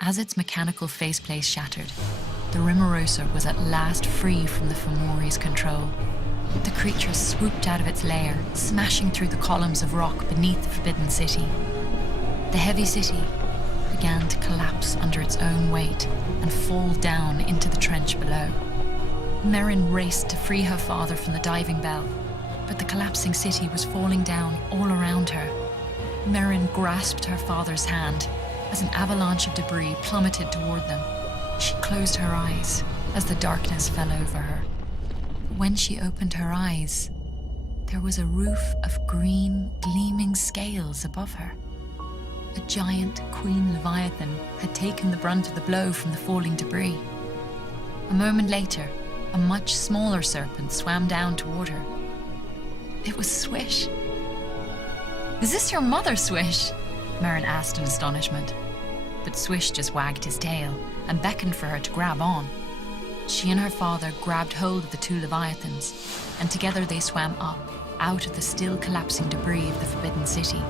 As its mechanical faceplate shattered, the Rimorosa was at last free from the Fomori's control. The creature swooped out of its lair, smashing through the columns of rock beneath the Forbidden City. The heavy city began to collapse under its own weight and fall down into the trench below. Merrin raced to free her father from the diving bell, but the collapsing city was falling down all around her. Merrin grasped her father's hand as an avalanche of debris plummeted toward them. She closed her eyes as the darkness fell over her. When she opened her eyes, there was a roof of green, gleaming scales above her. A giant queen leviathan had taken the brunt of the blow from the falling debris. A moment later, a much smaller serpent swam down toward her. It was Swish. "Is this your mother, Swish?" Merrin asked in astonishment. But Swish just wagged his tail and beckoned for her to grab on. She and her father grabbed hold of the two leviathans, and together they swam up, out of the still collapsing debris of the Forbidden City.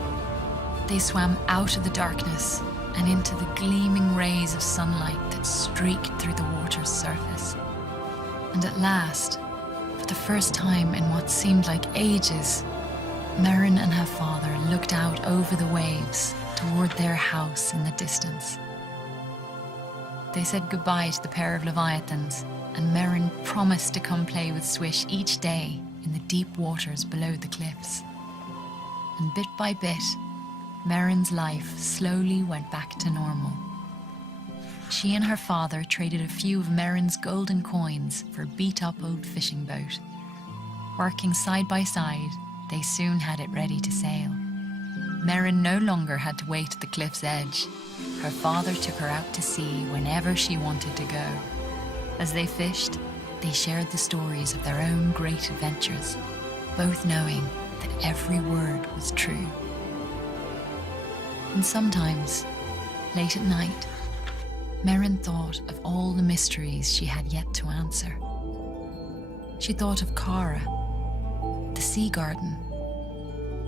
They swam out of the darkness and into the gleaming rays of sunlight that streaked through the water's surface. And at last, for the first time in what seemed like ages, Merrin and her father looked out over the waves toward their house in the distance. They said goodbye to the pair of Leviathans, and Merrin promised to come play with Swish each day in the deep waters below the cliffs. And bit by bit, Merrin's life slowly went back to normal. She and her father traded a few of Merrin's golden coins for a beat-up old fishing boat. Working side by side, they soon had it ready to sail. Merrin no longer had to wait at the cliff's edge. Her father took her out to sea whenever she wanted to go. As they fished, they shared the stories of their own great adventures, both knowing that every word was true. And sometimes, late at night, Merrin thought of all the mysteries she had yet to answer. She thought of Cara, the sea garden,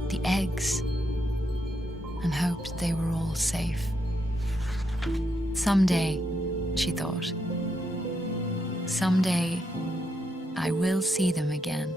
the eggs, and hoped they were all safe. Someday, she thought, someday I will see them again.